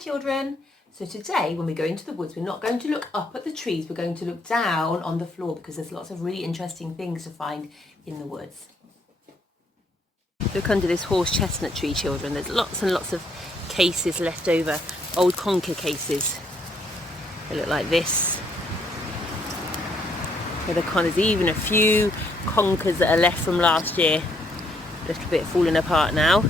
children. So today when we go into the woods, we're not going to look up at the trees, we're going to look down on the floor because there's lots of really interesting things to find in the woods. Look under this horse chestnut tree, children. There's lots and lots of cases left over, old conker cases. They look like this. There's even a few conkers that are left from last year. A little bit falling apart now.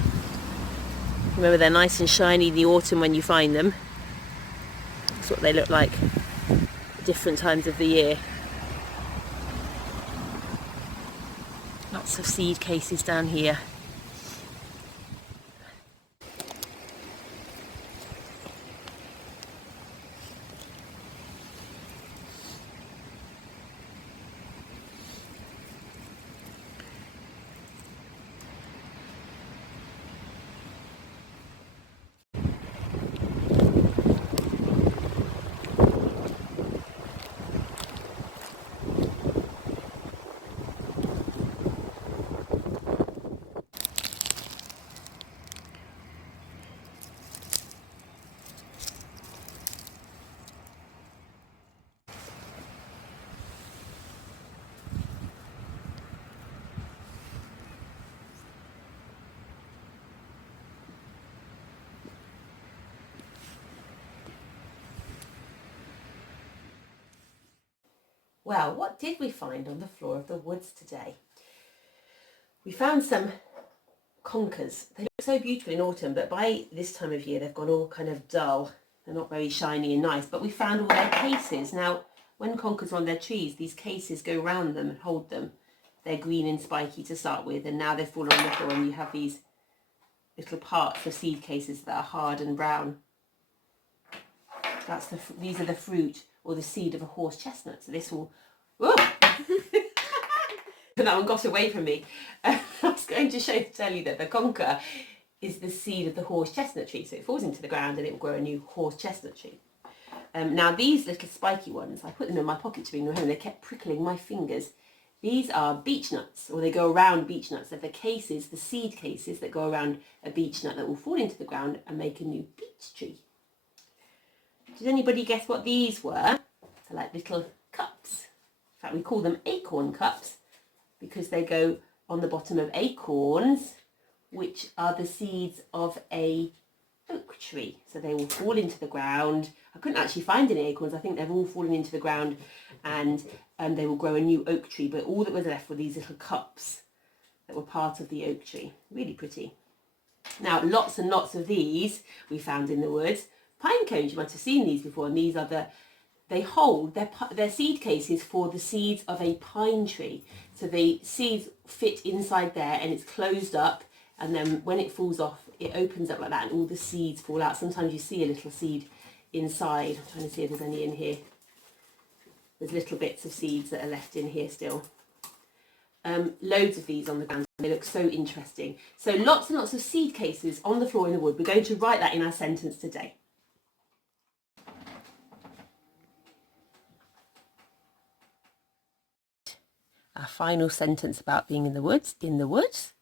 Remember, they're nice and shiny in the autumn when you find them. That's what they look like at different times of the year. Lots of seed cases down here. Well, what did we find on the floor of the woods today? We found some conkers. They look so beautiful in autumn, but by this time of year they've gone all kind of dull. They're not very shiny and nice, but we found all their cases. Now, when conkers are on their trees, these cases go round them and hold them. They're green and spiky to start with, and now they've fallen on the floor and you have these little parts of seed cases that are hard and brown. These are the fruit or the seed of a horse chestnut. So this will, whoa! That one got away from me. I was going to tell you that the conker is the seed of the horse chestnut tree. So it falls into the ground and it will grow a new horse chestnut tree. Now these little spiky ones, I put them in my pocket to bring them home. They kept prickling my fingers. These are beech nuts, or they go around beech nuts. They're the cases, the seed cases that go around a beech nut that will fall into the ground and make a new beech tree. Did anybody guess what these were? They're like little cups. In fact, we call them acorn cups because they go on the bottom of acorns, which are the seeds of a oak tree. So they will fall into the ground. I couldn't actually find any acorns. I think they've all fallen into the ground and they will grow a new oak tree. But all that was left were these little cups that were part of the oak tree. Really pretty. Now, lots and lots of these we found in the woods. Pine cones, you might have seen these before, and these are they hold their seed cases for the seeds of a pine tree. So the seeds fit inside there and it's closed up, and then when it falls off, it opens up like that and all the seeds fall out. Sometimes you see a little seed inside. I'm trying to see if there's any in here. There's little bits of seeds that are left in here still. Loads of these on the ground. They look so interesting. So lots and lots of seed cases on the floor in the wood. We're going to write that in our sentence today. Our final sentence about being in the woods. In the woods,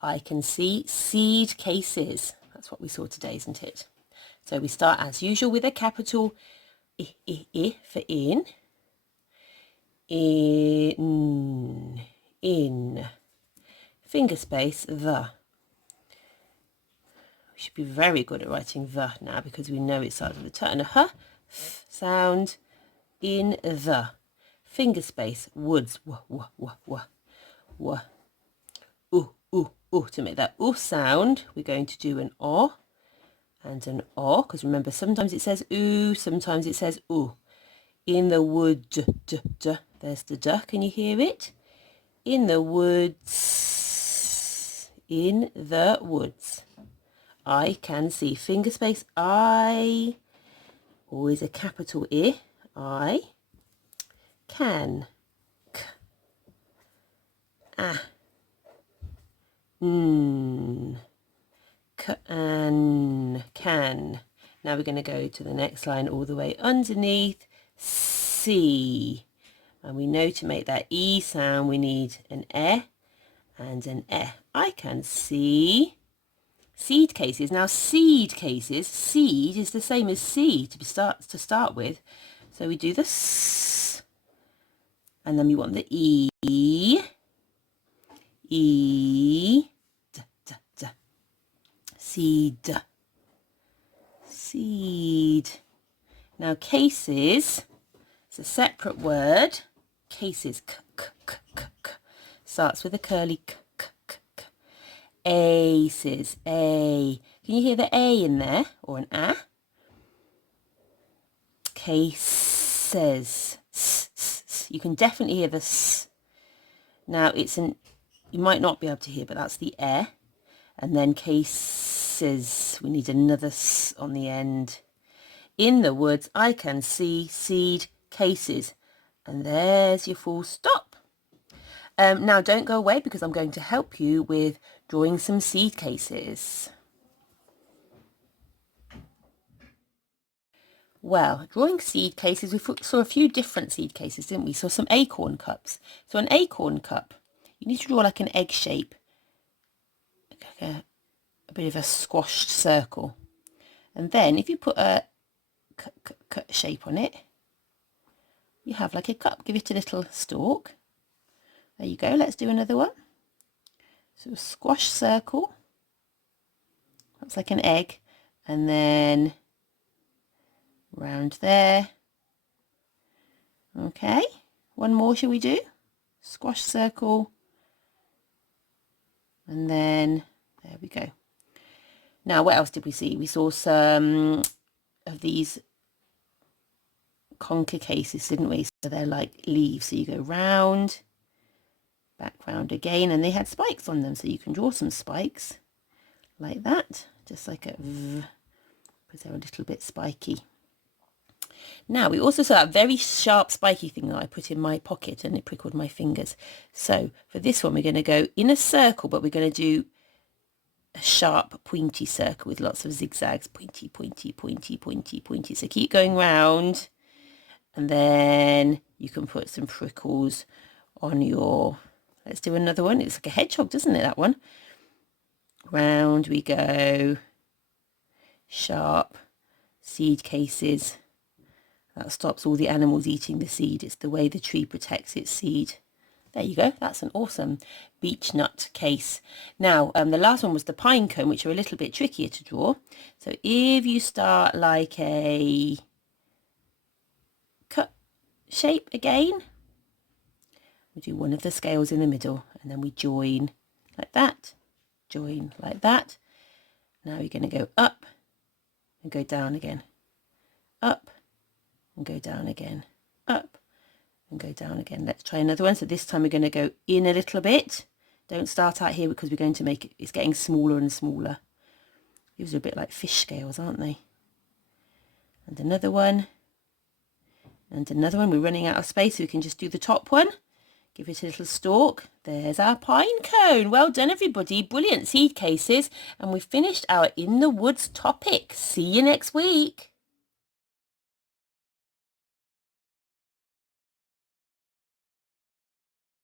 I can see seed cases. That's what we saw today, isn't it? So we start as usual with a capital I for in. In. Finger space, the. We should be very good at writing the now because we know it starts with a t and a h sound. In the. Finger space, woods, To make that sound, we're going to do an o and an o, because remember, sometimes it says oo, sometimes it says oo. In the wood, there's the d, can you hear it? In the woods, in the woods. I can see, finger space, I, always a capital I can, can. Now we're going to go to the next line all the way underneath, see. And we know to make that E sound we need an and an I can see seed cases. Now seed cases, seed is the same as C to start with. So we do the S, and then we want the E, E, D, D, D. Seed, seed. Now cases, it's a separate word. Cases, k, k, k, k, k. Starts with a curly k, k, k, k. Aces, A. Can you hear the A in there, or an A? Cases, S, S, S. You can definitely hear the S. Now it's you might not be able to hear, but that's the E. And then cases, we need another S on the end. In the woods, I can see seed cases. And there's your full stop. Now don't go away, because I'm going to help you with drawing some seed cases. Well, drawing seed cases, we saw a few different seed cases, didn't we? Saw some acorn cups. So an acorn cup, you need to draw like an egg shape, like a bit of a squashed circle. And then if you put a cut shape on it, you have like a cup. Give it a little stalk. There you go. Let's do another one. So a squash circle. That's like an egg. And then round there. Okay. One more shall we do? Squash circle. And then there we go. Now what else did we see? We saw some of these conker cases, didn't we? So they're like leaves. So you go round, back round again, and they had spikes on them. So you can draw some spikes like that, just like a V, because they're a little bit spiky. Now we also saw that very sharp spiky thing that I put in my pocket and it prickled my fingers. So for this one, we're going to go in a circle, but we're going to do a sharp pointy circle with lots of zigzags. Pointy, pointy, pointy, pointy, pointy. So keep going round, and then you can put some prickles on your, let's do another one. It's like a hedgehog, doesn't it, that one? Round we go. Sharp seed cases. That stops all the animals eating the seed. It's the way the tree protects its seed. There you go. That's an awesome beech nut case. Now, the last one was the pine cone, which are a little bit trickier to draw. So if you start like a cut shape again, we do one of the scales in the middle, and then we join like that, join like that. Now you're going to go up and go down again, up and go down again, up and go down again. Let's try another one. So this time we're going to go in a little bit. Don't start out here, because we're going to make it, it's getting smaller and smaller. These are a bit like fish scales, aren't they? And another one, and another one. We're running out of space, so we can just do the top one. Give it a little stalk. There's our pine cone. Well done, everybody. Brilliant seed cases. And we've finished our In the Woods topic. See you next week.